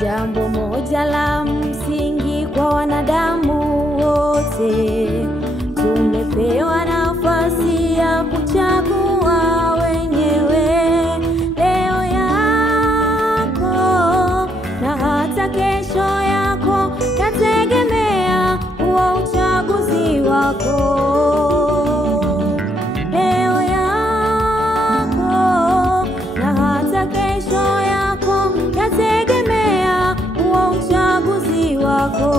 Jambo moja la msingi kwa wanadamu wote, tumepewa nafasi ya kuchagua wenyewe leo yako na hata kesho yako, yategemea huo uchaguzi wako. Leo yako na hata kesho yako, yategemea uchaguzi wako.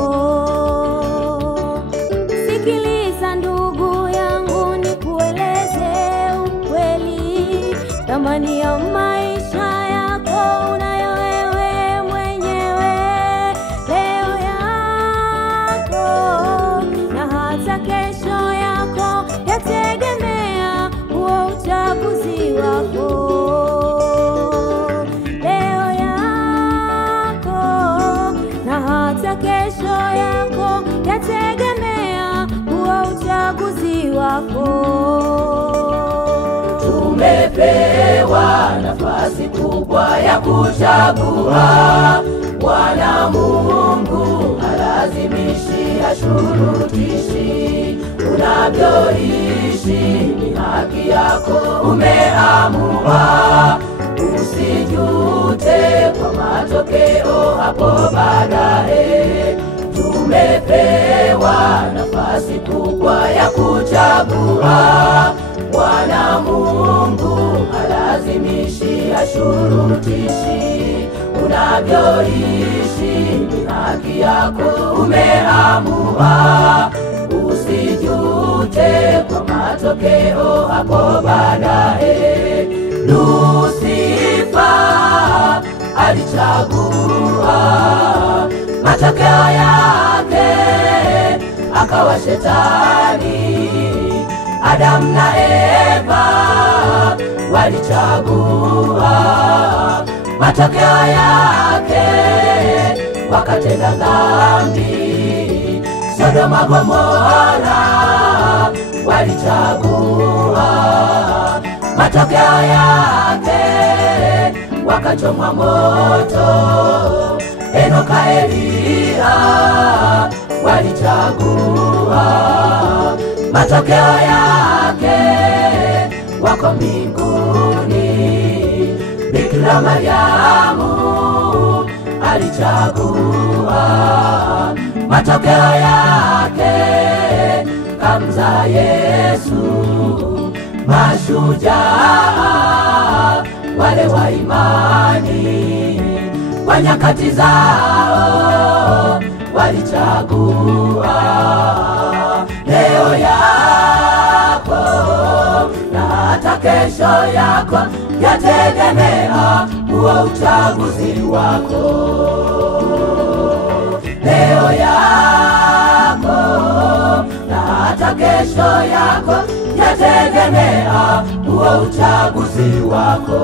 Sikiliza ndugu yangu, nikueleze ukweli, thamani ya maisha yako unayo wewe mwenyewe. Leo yako na hata kesho yako, yategemea huo uchaguzi wako. Kesho yako yategemea huo uchaguzi wako. Tumepewa nafasi kubwa ya kuchagua. Bwana Mungu halazimishi, hashurutishi. Unavyoishi ni haki yako, umeamua. Usijute kwa matokeo hapo baadaye. Tumepewa nafasi kubwa ya kuchagua. Bwana Mungu halazimishi, hashurutishi. Unavyoishi ni haki yako, umeamua. Usijute kwa matokeo hapo baadaye. Lucifer alichagua, matokeo yake akawa shetani. Adam na Eva walichagua, matokeo yake wakatenda dhambi. Sodoma Gomora walichagua, matokeo yake wakachomwa moto. Enoka Elia walichagua, matokeo yake wako mbinguni. Bikira Mariamu alichagua, matokeo yake kamza Yesu. Mashujaa wale wa imani kwa nyakati zao walichagua. Leo yako na hata kesho yako, yategemea huo uchaguzi wako. Leo yako na hata kesho yako, yategemea huo uchaguzi wako.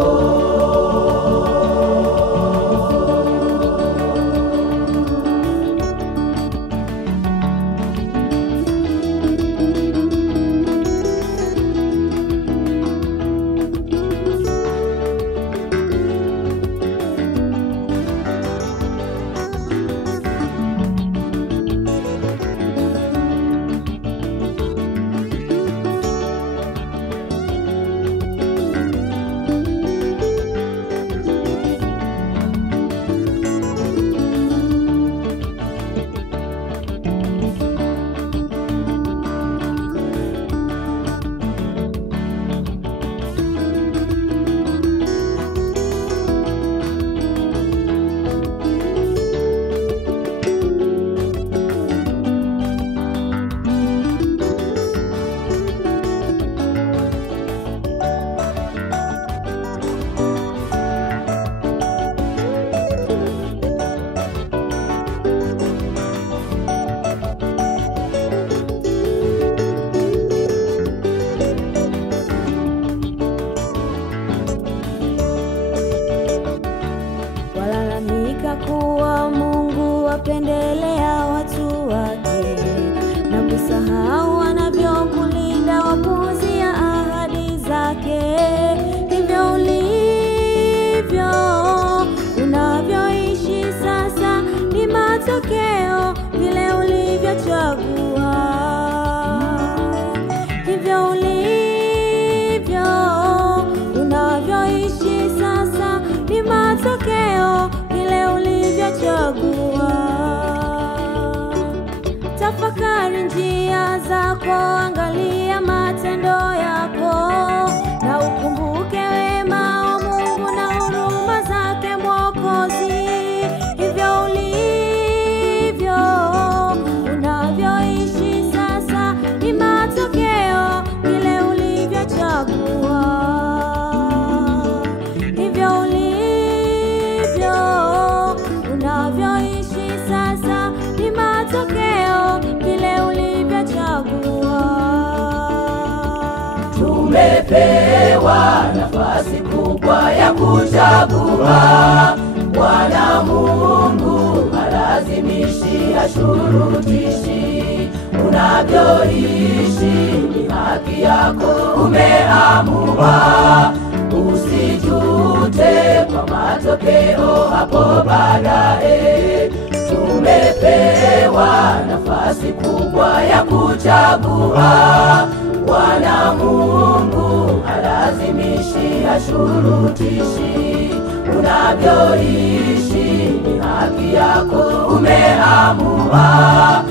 tumepewa nafasi kubwa ya kuchagua. Bwana Mungu halazimishi, hashurutishi. Unavyoishi ni haki yako, umeamua. Usijute kwa matokeo hapo baadaye. Tumepewa nafasi kubwa ya kuchagua. Bwana Mungu halazimishi, hashurutishi. Unavyoishi ni haki yako, umeamua.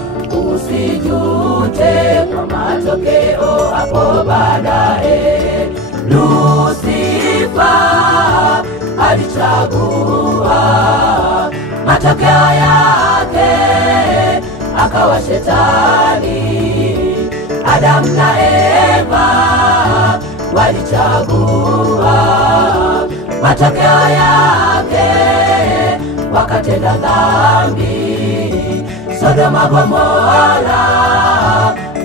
Usijute kwa matokeo hapo baadaye. Lusifa alichagua, matokeo yake akawa Shetani. Adamu na Eva walichagua, matokeo yake wakatenda dhambi. Sodoma Gomora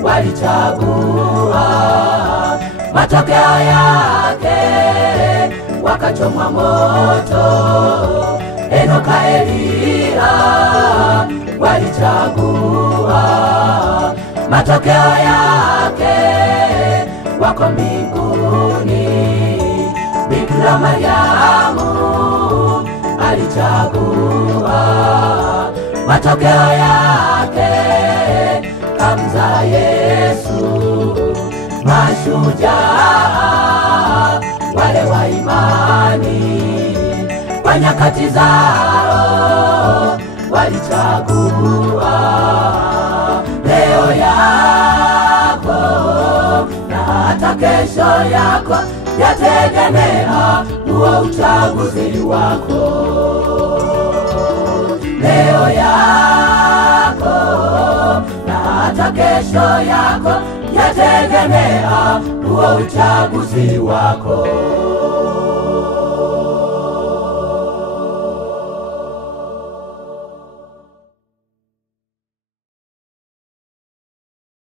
walichagua, matokeo yake wakachomwa moto. Enoka Eliya walichagua, matokeo yake wako mbinguni. Bikira Mariamu alichagua, matokeo yake kamzaa Yesu. Mashujaa wale wa imani kwa nyakati zao walichagua. Leo yako na hata kesho yako yategemea huo uchaguzi wako. Leo yako na hata kesho yako yategemea huo uchaguzi wako.